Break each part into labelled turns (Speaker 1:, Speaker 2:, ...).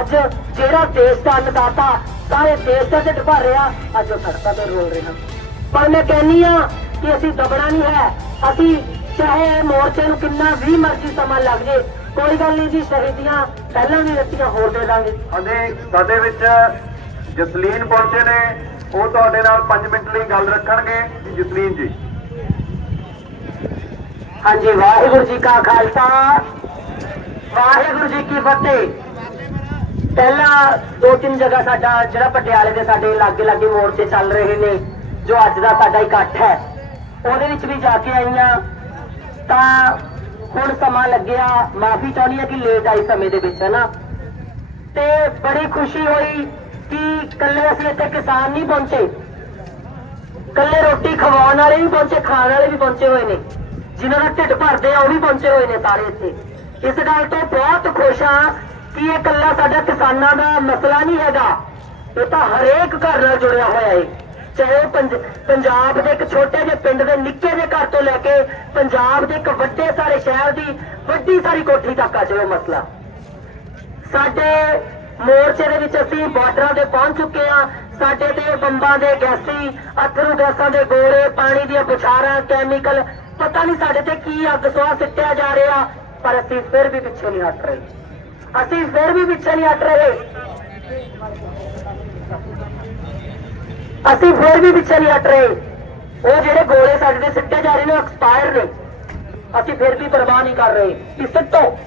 Speaker 1: ਅੱਜ ਜਿਹੜਾ ਦੇਸ਼ ਦਾ ਅੰਨਦਾਤਾ ਸਾਰੇ ਦੇਸ਼ ਦਾ ਢਿੱਡ ਭਰ ਰਿਹਾ ਅੱਜ ਉਹ ਸੜਕਾਂ ਤੇ ਰੋਲ ਰਿਹਾ। ਪਰ ਮੈਂ ਕਹਿੰਨੀ ਆ ਕਿ ਅਸੀਂ ਦਬਣਾ ਨਹੀਂ ਹੈ। ਅਸੀਂ ਚਾਹੇ ਮੋਰਚੇ ਨੂੰ ਕਿੰਨਾ ਵੀ ਮਰਜ਼ੀ ਸਮਾਂ ਲੱਗ ਜੇ ਕੋਈ ਗੱਲ ਨਹੀਂ ਜੀ ਸ਼ਹੀਦੀਆਂ ਪਹਿਲਾਂ ਵੀ ਦਿੱਤੀਆਂ ਹੋਰ ਦੇ ਦਾਂਗੇ।
Speaker 2: ਅਤੇ ਸਾਡੇ ਵਿੱਚ ਜਸਲੀਨ ਪਹੁੰਚੇ ਨੇ। ਉਹ ਤੁਹਾਡੇ ਨਾਲ 5 ਮਿੰਟ ਲਈ ਗੱਲ ਰੱਖਣਗੇ ਜਸਲੀਨ ਜੀ।
Speaker 1: ਹਾਂਜੀ ਵਾਹਿਗੁਰੂ ਜੀ ਕਾ ਖਾਲਸਾ। ਵਾਹਿਗੁਰੂ ਜੀ ਕੀ ਫਤਿਹ। ਪਹਿਲਾਂ ਦੋ ਤਿੰਨ ਜਗ੍ਹਾ ਸਾਡਾ ਜਿਹੜਾ ਪਟਿਆਲੇ ਦੇ ਸਾਡੇ ਲਾਗੇ ਲਾਗੇ ਮੋਰਚੇ ਚੱਲ ਰਹੇ ਨੇ, ਜੋ ਅੱਜ ਦਾ ਸਾਡਾ ਇਕੱਠ ਹੈ, ਉਹਦੇ ਵਿੱਚ ਵੀ ਜਾ ਕੇ ਆਈਆਂ। ਤਾਂ ਹੁਣ ਸਮਾਂ ਲੱਗਿਆ, ਮਾਫੀ ਚਾਹੁੰਦੀ ਹਾਂ ਕਿ ਲੇਟ ਆਈ ਸਮੇਂ ਦੇ ਵਿੱਚ ਹੈ ਤੇ ਬੜੀ ਖੁਸ਼ੀ ਹੋਈ ਕਿ ਕੱਲੇ ਅਸੀਂ ਇੱਥੇ ਕਿਸਾਨ ਨਹੀਂ ਪਹੁੰਚੇ। ਕੱਲੇ ਰੋਟੀ ਖਵਾਉਣ ਵਾਲੇ ਵੀ ਪਹੁੰਚੇ, ਖਾਣ ਵਾਲੇ ਵੀ ਪਹੁੰਚੇ ਹੋਏ ਨੇ। ਜਿਨ੍ਹਾਂ ਦਾ ਢਿੱਡ ਭਰਦੇ ਆ, ਉਹ ਵੀ ਪਹੁੰਚੇ ਹੋਏ ਨੇ ਸਾਰੇ ਇੱਥੇ। ਇਸ ਗੱਲ ਤੋਂ ਬਹੁਤ ਖੁਸ਼ ਹਾਂ ਕਿ ਇਹ ਕੱਲਾ ਸਾਡਾ ਕਿਸਾਨਾਂ ਦਾ ਮਸਲਾ ਨਹੀਂ ਹੈਗਾ? ਇਹ ਤਾਂ ਹਰੇਕ ਘਰ ਨਾਲ ਜੁੜਿਆ ਹੋਇਆ ਹੈ ਚਾਹੇ ਉਹ ਪੰਜਾਬ ਦੇ ਇੱਕ ਛੋਟੇ ਜਿਹੇ ਪਿੰਡ ਦੇ ਨਿੱਕੇ ਜਿਹੇ ਘਰ ਤੋਂ ਲੈ ਕੇ ਪੰਜਾਬ ਦੇ ਇੱਕ ਵੱਡੇ ਸਾਰੇ ਸ਼ਹਿਰ ਦੀ ਵੱਡੀ ਸਾਰੀ ਕੋਠੀ ਤੱਕ ਆ ਜਾਏ ਮਸਲਾ। ਸਾਡੇ ਮੋਰਚੇ ਦੇ ਵਿੱਚ ਅਸੀਂ ਬਾਰਡਰਾਂ ਤੇ ਪਹੁੰਚ ਚੁੱਕੇ ਹਾਂ। ਸਾਡੇ ਤੇ ਬੰਬਾਂ ਦੇ ਗੈਸੀ, ਅਥਰੂ ਗੈਸਾਂ ਦੇ ਗੋਲੇ, ਪਾਣੀ ਦੀਆਂ ਬੁਛਾਰਾਂ, ਕੈਮੀਕਲ, ਪਤਾ ਨਹੀਂ ਸਾਡੇ ਤੇ ਕੀ ਅੱਗ ਸੁਆਹ ਸਿੱਟਿਆ ਜਾ ਰਿਹਾ, ਪਰ ਅਸੀਂ ਫਿਰ ਵੀ ਪਿੱਛੇ ਨਹੀਂ ਹਟ ਰਹੇ। ਅਸੀਂ ਫਿਰ ਵੀ ਪਿੱਛੇ ਨਹੀਂ ਹਟ ਰਹੇ। ਅਸੀਂ ਫਿਰ ਵੀ ਪਿੱਛੇ ਨਹੀਂ ਹਟ ਰਹੇ। ਉਹ ਜਿਹੜੇ ਗੋਲੇ ਸਾਡੇ ਤੇ ਸਿੱਟੇ ਜਾ ਰਹੇ ਨੇ ਐਕਸਪਾਇਰ ਨੇ। ਅਸੀਂ ਫਿਰ ਵੀ ਪਰਵਾਹ ਨਹੀਂ ਕਰ ਰਹੇ। ਕਿ ਸਿੱਟੋ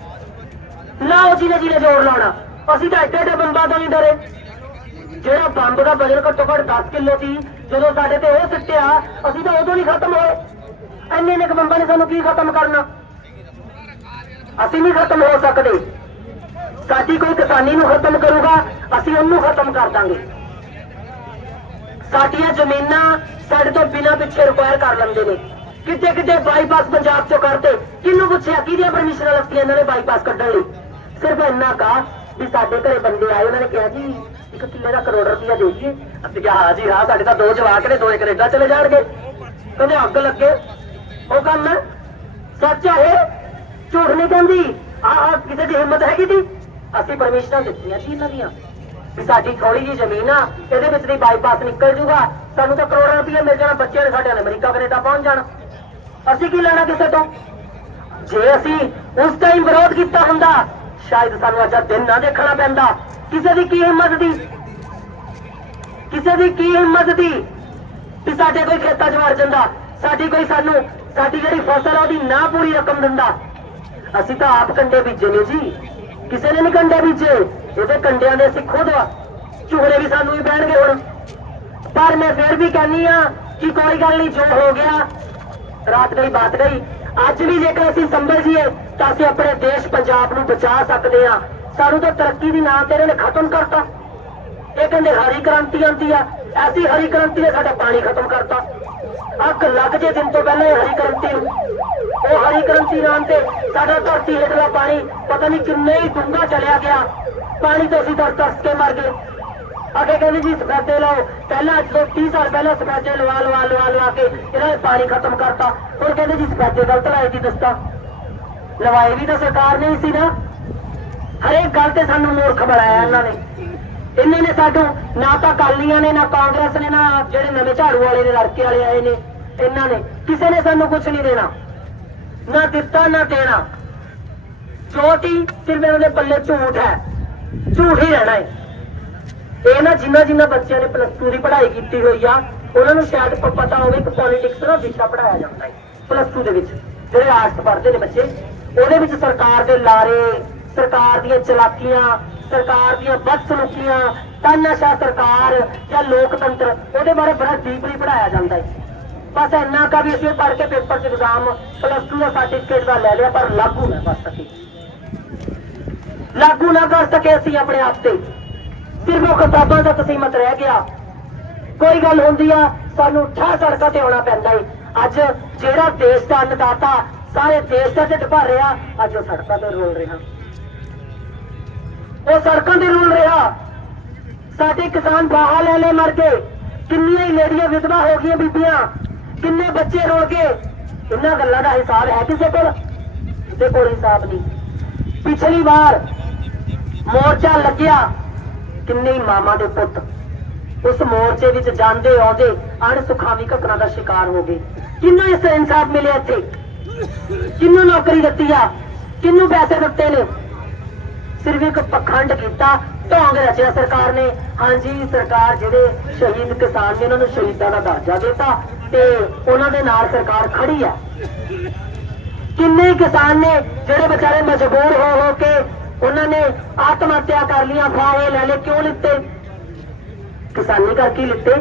Speaker 1: ਲਾਓ ਜਿਹਨੇ ਜਿਹਨੇ ਜ਼ੋਰ ਲਾਉਣਾ। ਅਸੀਂ ਤਾਂ ਐਡੇ ਐਡੇ ਬੰਬਾਂ ਤੋਂ ਨਹੀਂ ਡਰੇ। ਜਿਹੜਾ ਬੰਬ ਦਾ ਵਜਨ ਘੱਟੋ ਘੱਟ 10 ਕਿਲੋ ਸੀ, ਜਦੋਂ ਸਾਡੇ ਤੇ ਉਹ ਸਿੱਟਿਆ, ਅਸੀਂ ਤਾਂ ਉਦੋਂ ਨਹੀਂ ਖਤਮ ਹੋਏ। ਇੰਨੇ ਨੇ ਬੰਬਾਂ ਨੇ ਸਾਨੂੰ ਕੀ ਖਤਮ ਕਰਨਾ? ਅਸੀਂ ਨਹੀਂ ਖਤਮ ਹੋ ਸਕਦੇ। ਸਾਡੀ ਕੋਈ ਕਿਸਾਨੀ ਨੂੰ ਖਤਮ ਕਰੂਗਾ, ਅਸੀਂ ਉਹਨੂੰ ਖਤਮ ਕਰ ਦਾਂਗੇ। ਸਾਡੀਆਂ ਜ਼ਮੀਨਾਂ ਸਾਡੇ ਤੋਂ ਬਿਨਾਂ ਪਿੱਛੇ ਰਿਕੁਆਇਰ ਕਰ ਲੈਂਦੇ ਨੇ। ਕਿਤੇ ਕਿਤੇ ਬਾਈਪਾਸ ਪੰਜਾਬ ਚੋਂ ਕਰਦੇ ਕਿਹਨੂੰ ਪੁੱਛਿਆ, ਕਿਹਦੀਆਂ ਪਰਮਿਸ਼ਨਾਂ ਲੱਤੀਆਂ ਇਹਨਾਂ ਨੇ ਬਾਈਪਾਸ ਕੱਢਣ ਲਈ? ਸਿਰਫ ਇੰਨਾ ਕਾ ਵੀ ਸਾਡੇ ਘਰੇ ਬੰਦੇ ਆਏ, ਉਹਨਾਂ ਨੇ ਕਿਹਾ ਜੀ, ਇੱਕ ਕਿੱਲੇ ਦਾ ਕਰੋੜ ਰੁਪਇਆ ਦੇ ਦਈਏ। ਅਸੀਂ ਕਿਹਾ, ਹਾਂ ਜੀ, ਹਾਂ, ਸਾਡੇ ਤਾਂ ਦੋ ਜਵਾਕ ਨੇ, ਦੋ ਕੈਨੇਡਾ ਚਲੇ ਜਾਣਗੇ। ਕਹਿੰਦੇ ਅੱਗ ਲੱਗੇ। ਉਹ ਕੰਮ ਸੱਚ ਹੈ ਝੂਠ ਨਹੀਂ ਕਹਿੰਦੀ। ਆ ਆ ਕਿਸੇ ਦੀ ਹਿੰਮਤ ਹੈਗੀ ਦੀ ਅਸੀਂ ਪਰਮਿਸ਼ਨਾਂ ਦਿੱਤੀਆਂ ਸੀ ਇਹਨਾਂ ਦੀਆਂ। ਵੀ ਸਾਡੀ ਥੋੜੀ ਜੀ ਜ਼ਮੀਨ ਆ, ਇਹਦੇ ਵਿੱਚ ਦੀ ਬਾਈਪਾਸ ਨਿਕਲ ਜੂਗਾ, ਸਾਨੂੰ ਤਾਂ ਕਰੋੜਾਂ ਰੁਪਏ ਮਿਲ ਜਾਣਾ, ਬੱਚਿਆਂ ਨੇ ਸਾਡੇ ਅਮਰੀਕਾ ਕੈਨੇਡਾ ਪਹੁੰਚ ਜਾਣਾ। ਅਸੀਂ ਕੀ ਲੈਣਾ ਕਿਸੇ ਤੋਂ? ਜੇ ਅਸੀਂ ਉਸ ਟਾਈਮ ਵਿਰੋਧ ਕੀਤਾ ਹੁੰਦਾ, ਸ਼ਾਇਦ ਸਾਨੂੰ ਅੱਜ ਦਿਨ ਨਾ ਦੇਖਣਾ ਪੈਂਦਾ। ਕਿਸੇ ਦੀ ਕੀ ਹਿੰਮਤ ਦੀ ਕਿਸੇ ਦੀ ਕੀ ਹਿੰਮਤ ਦੀ ਕਿ ਸਾਡੇ ਕੋਈ ਖੇਤਾਂ 'ਚ ਮਰ ਜਾਂਦਾ, ਸਾਡੀ ਕੋਈ ਸਾਨੂੰ, ਸਾਡੀ ਜਿਹੜੀ ਫਸਲ ਆ ਉਹਦੀ ਨਾ ਪੂਰੀ ਰਕਮ ਦਿੰਦਾ। ਅਸੀਂ ਤਾਂ ਆਪ ਕੰਡੇ ਬੀਜੇ ਨੇ ਜੀ। ਕਿਸੇ ਨੇ ਨਹੀਂ ਕੰਡੇ ਬੀਜੇ ਇਹਦੇ ਕੰਡਿਆਂ ਦੇ ਅਸੀਂ ਖੁਦ ਆ। ਵੀ ਸਾਨੂੰ ਹੀ ਪੈਣਗੇ ਹੁਣ। ਪਰ ਮੈਂ ਫਿਰ ਵੀ ਕਹਿੰਨੀ ਆ ਕਿ ਕੋਈ ਗੱਲ ਨਹੀਂ ਜੋ ਹੋ ਗਿਆ, ਰਾਤ ਗਈ, ਬਾਤ ਗਈ। ਅੱਜ ਵੀ ਜੇਕਰ ਅਸੀਂ ਸੰਭਲ ਜੀਏ, ਤਾਂ ਅਸੀਂ ਆਪਣੇ ਦੇਸ਼ ਪੰਜਾਬ ਨੂੰ ਬਚਾ ਸਕਦੇ ਆ ਸਾਨੂੰ ਤਾਂ ਤਰੱਕੀ ਦੀ ਨਾਂ ਤੇ ਇਹਨਾਂ ਨੇ ਖਤਮ ਕਰਤਾ। ਇਹ ਕਹਿੰਦੇ ਹਰੀ ਕ੍ਰਾਂਤੀ ਆਂਦੀ ਆ। ਐਸੀ ਹਰੀ ਕ੍ਰਾਂਤੀ ਨੇ ਸਾਡਾ ਪਾਣੀ ਖਤਮ ਕਰਤਾ। ਅੱਗ ਲੱਗ ਜੇ ਦਿਨ ਤੋਂ ਪਹਿਲਾਂ ਇਹ ਹਰੀ ਕ੍ਰਾਂਤੀ ਨੂੰ। ਉਹ ਹਰੀ ਕ੍ਰਾਂਤੀ ਨਾਮ ਤੇ। ਸਾਡਾ ਧਰਤੀ ਹੇਠਲਾ ਪਾਣੀ ਪਤਾ ਨਹੀਂ ਕਿੰਨੇ ਹੀ ਡੂੰਘਾ ਚਲਿਆ ਗਿਆ। ਪਾਣੀ ਤੋਂ ਅਸੀਂ ਤਰਸ ਤਰਸ ਕੇ ਮਰ ਗਏ। ਅੱਗੇ ਕਹਿੰਦੇ ਜੀ ਸਫੈਦੇ ਲਾਓ। ਪਹਿਲਾਂ ਅੱਜ ਤੋਂ 30 ਸਾਲ ਪਹਿਲਾਂ ਸਫੈਦੇ ਲਵਾ ਲਵਾ ਲਵਾ ਲਵਾ ਕੇ ਇਹਨਾਂ ਨੇ ਪਾਣੀ ਖਤਮ ਕਰਤਾ। ਹੁਣ ਕਹਿੰਦੇ ਜੀ ਸਫੈਦੇ ਗਲਤ ਲਾਏ ਜੀ ਦੱਸਤਾ। ਲਵਾਏ ਵੀ ਤਾਂ ਸਰਕਾਰ ਨੇ ਸੀ ਨਾ। ਹਰੇਕ ਗੱਲ ਤੇ ਸਾਨੂੰ ਮੂਰਖ ਬਣਾਇਆ ਇਹਨਾਂ ਨੇ। ਇਹਨਾਂ ਨੇ ਸਾਨੂੰ ਨਾ ਤਾਂ ਕਾਲੀਆਂ ਨੇ, ਨਾ ਕਾਂਗਰਸ ਨੇ, ਨਾ ਜਿਹੜੇ ਨਵੇਂ ਝਾੜੂ ਵਾਲੇ ਨੇ, ਲੜਕੇ ਵਾਲੇ ਆਏ ਨੇ। ਇਹਨਾਂ ਨੇ। ਕਿਸੇ ਨੇ ਸਾਨੂੰ ਕੁਝ ਨਹੀਂ ਦੇਣਾ। ਨਾ ਦਿੱਤਾ, ਨਾ ਦੇਣਾ। ਝੂਠੀ ਸਿਰਫ ਇਹਨਾਂ ਦੇ ਪੱਲੇ ਝੂਠ ਹੈ। ਝੂਠ ਹੀ ਰਹਿਣਾ ਹੈ। ਇਹ ਨਾ ਜਿੰਨਾ ਜਿੰਨਾ ਬੱਚਿਆਂ ਨੇ ਪਲੱਸ 2 ਦੀ ਪੜ੍ਹਾਈ ਕੀਤੀ ਹੋਈ ਆ, ਉਹਨਾਂ ਨੂੰ ਸ਼ਾਇਦ ਪਤਾ ਹੋਵੇ ਕਿ ਪੋਲਿਟਿਕਸ ਦਾ ਵਿਸ਼ਾ ਪੜਾਇਆ ਜਾਂਦਾ ਹੈ ਪਲੱਸ 2 ਦੇ ਵਿੱਚ। ਜਿਹੜੇ ਆਰਟਸ ਪੜ੍ਹਦੇ ਨੇ ਬੱਚੇ, ਉਹਦੇ ਵਿੱਚ ਸਰਕਾਰ ਦੇ ਲਾਰੇ, ਸਰਕਾਰ ਦੀਆਂ ਚਲਾਕੀਆਂ, ਸਰਕਾਰ ਦੀਆਂ ਬਦਸਲੂਕੀਆਂ ਤਾਨਾਸ਼ਾਹ ਸਰਕਾਰ ਜਾਂ ਲੋਕਤੰਤਰ, ਉਹਦੇ ਬਾਰੇ ਬੜਾ ਡੀਪਲੀ ਪੜਾਇਆ ਜਾਂਦਾ ਹੈ। ਬਸ ਇੰਨਾ ਕਾ ਵੀ ਅਸੀਂ ਪੜ੍ਹ ਕੇ ਪੇਪਰ 'ਚ ਐਗਜ਼ਾਮ ਪਲੱਸ 2 ਦਾ ਸਰਟੀਫਿਕੇਟ ਦਾ ਲੈ ਲਿਆ, ਪਰ ਲਾਗੂ ਨਾ ਕਰ ਸਕੇ। ਲਾਗੂ ਨਾ ਕਰ ਸਕੇ ਅਸੀਂ ਆਪਣੇ ਆਪ ਤੇ। ਸਿਰਫ ਉਹ ਕਿਤਾਬਾਂ ਤੱਕ ਸੀਮਤ ਰਹਿ ਗਿਆ। ਕੋਈ ਗੱਲ ਹੁੰਦੀ ਆ, ਸਾਨੂੰ ਠਾ ਸੜਕਾਂ ਤੇ ਆਉਣਾ ਪੈਂਦਾ ਏ। ਅੱਜ ਜਿਹੜਾ ਦੇਸ਼ ਦਾ ਅੰਨਦਾਤਾ ਸਾਰੇ ਦੇਸ਼ ਦਾ ਢਿੱਡ ਭਰ ਰਿਹਾ, ਅੱਜ ਉਹ ਸੜਕਾਂ ਤੇ ਰੋਲ ਰਿਹਾ। ਉਹ ਸੜਕਾਂ ਤੇ ਰੋਲ ਰਿਹਾ। ਸਾਡੇ ਕਿਸਾਨ ਬਾਹਾਂ ਲੈ ਲੈ ਮਰ ਗਏ। ਕਿੰਨੀਆਂ ਹੀ ਲੇਡੀਆਂ ਵਿਧਵਾ ਹੋ ਗਈਆਂ ਬੀਬੀਆਂ। ਕਿੰਨੇ ਬੱਚੇ ਰੋਲ ਗਏ ਇਹਨਾਂ ਗੱਲਾਂ ਦਾ ਹਿਸਾਬ ਹੈ ਕਿਸੇ ਕੋਲ? ਕਿਸੇ ਕੋਲ ਹਿਸਾਬ ਨਹੀਂ। ਪਿਛਲੀ ਵਾਰ ਮੋਰਚਾ ਲੱਗਿਆ ਕਿੰਨੇ ਹੀ ਮਾਮਾ ਦੇ ਪੁੱਤ। ਉਸ ਮੋਰਚੇ ਵਿੱਚ ਜਾਂਦੇ ਆਉਂਦੇ ਅਣ ਸੁਖਾਵੀ ਘਟਨਾ ਦਾ ਸ਼ਿਕਾਰ ਹੋ ਗਏ। ਕਿੰਨੂੰ ਇਸ ਇਨਸਾਫ ਮਿਲਿਆ ਇੱਥੇ? ਕਿੰਨੂੰ ਨੌਕਰੀ ਦਿੱਤੀ ਆ? ਕਿੰਨੂੰ ਪੈਸੇ ਦਿੱਤੇ ਨੇ? ਸਿਰਫ ਇੱਕ ਪਖੰਡ ਕੀਤਾ ਢੋਂਗ ਰਚਿਆ ਸਰਕਾਰ ਨੇ। ਹਾਂਜੀ, ਸਰਕਾਰ ਜਿਹੜੇ ਸ਼ਹੀਦ ਕਿਸਾਨ ਨੇ, ਉਹਨਾਂ ਨੂੰ ਸ਼ਹੀਦਾਂ ਦਾ ਦਰਜਾ ਦਿੱਤਾ। ਤੇ ਉਹਨਾਂ ਦੇ ਨਾਲ ਸਰਕਾਰ ਖੜੀ ਹੈ। ਕਿੰਨੇ ਕਿਸਾਨ ਨੇ ਜਿਹੜੇ ਵਿਚਾਰੇ ਮਜਬੂਰ ਹੋ ਹੋ ਕੇ ਉਹਨਾਂ ਨੇ ਆਤਮ ਹੱਤਿਆ ਕਰ ਲੀਆਂ ਫਾਹੇ ਲੈ ਲੈ ਕਿਉਂ ਲਿੱਤੇ? ਕਿਸਾਨੀ ਕਰਕੇ ਲਿੱਤੇ?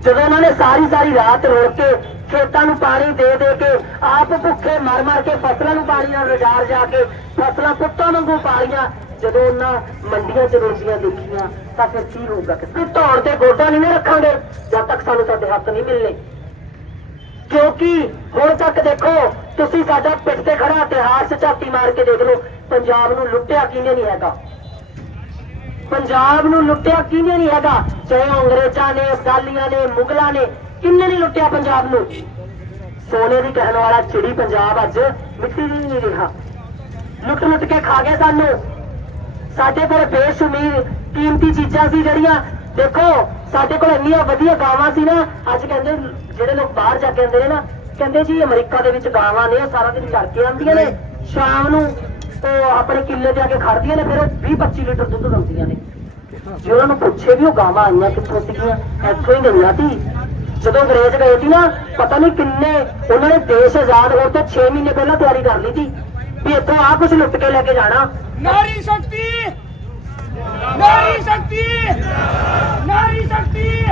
Speaker 1: ਜਦੋਂ ਉਹਨਾਂ ਨੇ ਸਾਰੀ ਸਾਰੀ ਰਾਤ ਰੋ ਕੇ ਖੇਤਾਂ ਨੂੰ ਪਾਣੀ ਦੇ ਦੇ ਕੇ ਆਪ ਭੁੱਖੇ ਮਰ ਮਰ ਕੇ ਫਸਲਾਂ ਨੂੰ ਪਾਣੀ ਨਾਲ ਰਜਾਰ ਜਾ ਕੇ ਫਸਲਾਂ ਪੁੱਤਾਂ ਵਾਂਗੂ ਪਾਲੀਆਂ, ਜਦੋਂ ਉਹਨਾਂ ਮੰਡੀਆਂ 'ਚ ਰੋਟੀਆਂ ਦੇਖੀਆਂ, ਤਾਂ ਫਿਰ ਕੀ ਹੋਊਗਾ ਕਿ ਧੌਣ ਤੇ ਗੋਡਾ ਨਹੀਂ ਨਾ ਰੱਖਾਂਗੇ, ਜਦ ਤੱਕ ਸਾਨੂੰ ਸਾਡੇ ਹੱਕ ਨਹੀਂ ਮਿਲਣੇ। ਕਿਉਂਕਿ ਹੁਣ ਤੱਕ ਦੇਖੋ, ਤੁਸੀਂ ਸਾਡਾ ਪਿੱਠ ਤੇ ਖੜਾ ਇਤਿਹਾਸ ਝਾਤੀ ਮਾਰ ਕੇ ਦੇਖ ਲਓ, ਪੰਜਾਬ ਨੂੰ ਲੁੱਟਿਆ ਕਿਹਨੇ ਨਹੀਂ ਹੈਗਾ। ਪੰਜਾਬ ਨੂੰ ਲੁੱਟਿਆ ਕਿਹਨੇ ਨਹੀਂ ਹੈਗਾ, ਚਾਹੇ ਅੰਗਰੇਜ਼ਾਂ ਨੇ ਅਫਗਾਨੀਆਂ ਨੇ, ਮੁਗਲਾਂ ਨੇ, ਕਿੰਨੇ ਨਹੀਂ ਲੁੱਟਿਆ ਪੰਜਾਬ ਨੂੰ? ਸੋਨੇ ਦੀ ਕਹਿਣ ਵਾਲਾ ਚਿੜੀ ਪੰਜਾਬ ਅੱਜ ਮਿੱਟੀ ਦੀ ਨਹੀਂ ਰਿਹਾ। ਲੁੱਟ ਲੁੱਟ ਕੇ ਖਾ ਗਏ ਸਾਨੂੰ। ਸਾਡੇ ਕੋਲ ਬੇਸ਼ੁਮੀਰ ਕੀਮਤੀ ਚੀਜ਼ਾਂ ਸੀ ਜਿਹੜੀਆਂ ਦੇਖੋ, ਸਾਡੇ ਕੋਲ ਇੰਨੀਆਂ ਵਧੀਆ ਗਾਵਾਂ ਸੀ ਨਾ, ਅੱਜ ਕਹਿੰਦੇ ਜਿਹੜੇ ਲੋਕ ਬਾਹਰ ਜਾ ਕੇ ਆਉਂਦੇ ਨੇ ਨਾ, ਕਹਿੰਦੇ ਜੀ ਅਮਰੀਕਾ ਦੇ ਵਿੱਚ ਗਾਵਾਂ ਨੇ ਸਾਰਾ ਦਿਨ ਚਰ ਕੇ ਆਉਂਦੀਆਂ ਨੇ, ਸ਼ਾਮ ਨੂੰ ਉਹ ਆਪਣੇ ਕਿੱਲੇ ਤੇ ਆ ਕੇ ਖੜਦੀਆਂ ਨੇ, ਫਿਰ 20 25 ਲੀਟਰ ਦੁੱਧ ਦਿੰਦੀਆਂ ਨੇ। ਜੇ ਉਹਨਾਂ ਨੂੰ ਪੁੱਛੇ ਵੀ ਉਹ ਗਾਵਾਂ ਆਈਆਂ ਕਿੱਥੋਂ ਸੀਗੀਆਂ, ਇੱਥੋਂ ਹੀ ਗਈਆਂ ਸੀ। ਜਦੋਂ ਅੰਗਰੇਜ਼ ਗਏ ਸੀ ਨਾ, ਪਤਾ ਨਹੀਂ ਕਿੰਨੇ, ਉਹਨਾਂ ਨੇ ਦੇਸ਼ ਆਜ਼ਾਦ ਹੋਣ ਤੋਂ 6 ਮਹੀਨੇ ਪਹਿਲਾਂ ਤਿਆਰੀ ਕਰ ਲਈ ਸੀ, ਵੀ ਇੱਥੋਂ ਆ ਕੁਝ ਲੁੱਟ ਕੇ ਲੈ ਕੇ ਜਾਣਾ।
Speaker 3: ਨਾਰੀ ਸ਼ਕਤੀ! ਨਾਰੀ ਸ਼ਕਤੀ! ਨਾਰੀ ਸ਼ਕਤੀ!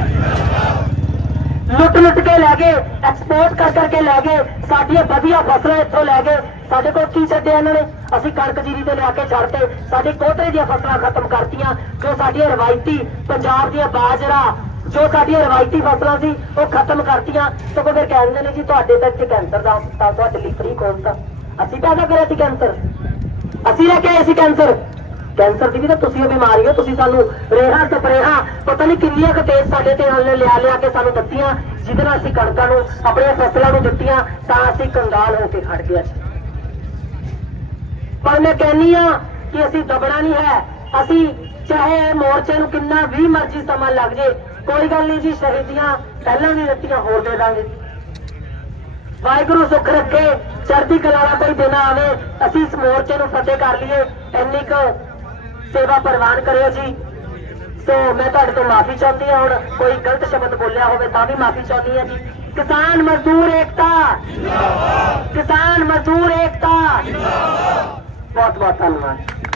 Speaker 1: ਲੁੱਟ ਲੁੱਟ ਕੇ ਲੈ ਗਏ ਐਕਸਪੋਰਟ ਕਰ ਕਰਕੇ ਲੈ ਗਏ, ਸਾਡੀਆਂ ਵਧੀਆ ਫਸਲਾਂ ਇੱਥੋਂ ਲੈ ਗਏ। ਸਾਡੇ ਕੋਲ ਕੀ ਛੱਡਿਆ ਇਹਨਾਂ ਨੇ? ਅਸੀਂ ਕਣਕ ਜੀਰੀ ਤੇ ਲਿਆ ਕੇ ਛੱਡਤੇ ਸਾਡੀ ਕੋਤਰੇ ਦੀਆਂ ਫਸਲਾਂ ਖਤਮ ਕਰਤੀਆਂ, ਜੋ ਸਾਡੀਆਂ ਰਵਾਇਤੀ ਪੰਜਾਬ ਦੀਆਂ ਬਾਜਰਾ, ਜੋ ਸਾਡੀਆਂ ਰਵਾਇਤੀ ਫਸਲਾਂ ਸੀ, ਉਹ ਖਤਮ ਕਰਤੀਆਂ। ਸਗੋਂ ਫਿਰ ਕਹਿੰਦੇ ਨੇ ਜੀ, ਤੁਹਾਡੇ ਤਾਂ ਇੱਥੇ ਕੈਂਸਰ ਦਾ ਹਸਪਤਾਲ, ਤੁਹਾਡੇ ਲਈ ਫ੍ਰੀ ਕੌਣ ਦਾ ਅਸੀਂ ਪੈਦਾ ਕਰਿਆ ਸੀ ਕੈਂਸਰ। ਅਸੀਂ ਲੈ ਕੇ ਆਏ ਸੀ ਕੈਂਸਰ। ਕੈਂਸਰ ਦੀ ਵੀ ਤਾਂ ਤੁਸੀਂ ਉਹ ਬਿਮਾਰੀ ਹੋ, ਤੁਸੀਂ ਸਾਨੂੰ ਰੇਹਾਂ ਸਪਰੇਹਾਂ ਪਤਾ ਨਹੀਂ ਕਿੰਨੀਆਂ ਕੁ ਤੇਜ਼ ਸਾਡੇ ਤੇ ਉਹਨੇ ਲਿਆ ਲਿਆ ਕੇ ਸਾਨੂੰ ਦਿੱਤੀਆਂ, ਜਿਹਦੇ ਨਾਲ ਅਸੀਂ ਕਣਕਾਂ ਨੂੰ, ਆਪਣੀਆਂ ਫਸਲਾਂ ਨੂੰ ਦਿੱਤੀਆਂ, ਤਾਂ ਅਸੀਂ ਕੰਗਾਲ ਹੋ ਕੇ ਖੜ ਗਏ ਪਰ ਮੈਂ ਕਹਿੰਨੀ ਆ ਕਿ ਅਸੀਂ ਦਬਣਾ ਨਹੀਂ ਹੈ। ਅਸੀਂ ਚਾਹੇ ਇਹ ਮੋਰਚੇ ਨੂੰ ਕਿੰਨਾ ਵੀ ਮਰਜ਼ੀ ਸਮਾਂ ਲੱਗ ਜੇ, ਕੋਈ ਗੱਲ ਨਹੀਂ ਜੀ, ਸ਼ਹੀਦੀਆਂ ਪਹਿਲਾਂ ਵੀ ਦਿੱਤੀਆਂ, ਹੋਰ ਦੇ ਦਾਂਗੇ। ਵਾਹਿਗੁਰੂ ਸੁੱਖ ਰੱਖੇ, ਚੜ੍ਹਦੀ ਕਲਾ ਦਾ ਕੋਈ ਦਿਨ ਆਵੇ, ਅਸੀਂ ਇਸ ਮੋਰਚੇ ਨੂੰ ਫਤਿਹ ਕਰ ਲਈਏ, ਇੰਨੀ ਕੁ ਸੇਵਾ ਪ੍ਰਵਾਨ ਕਰਿਓ ਜੀ। ਸੋ ਮੈਂ ਤੁਹਾਡੇ ਤੋਂ ਮਾਫੀ ਚਾਹੁੰਦੀ ਹਾਂ, ਹੁਣ ਕੋਈ ਗਲਤ ਸ਼ਬਦ ਬੋਲਿਆ ਹੋਵੇ ਤਾਂ ਵੀ ਮਾਫੀ ਚਾਹੁੰਦੀ ਹਾਂ ਜੀ। ਕਿਸਾਨ ਮਜ਼ਦੂਰ ਏਕਤਾ। ਕਿਸਾਨ ਮਜ਼ਦੂਰ ਏਕਤਾ। ਬਹੁਤ ਬਹੁਤ ਧੰਨਵਾਦ।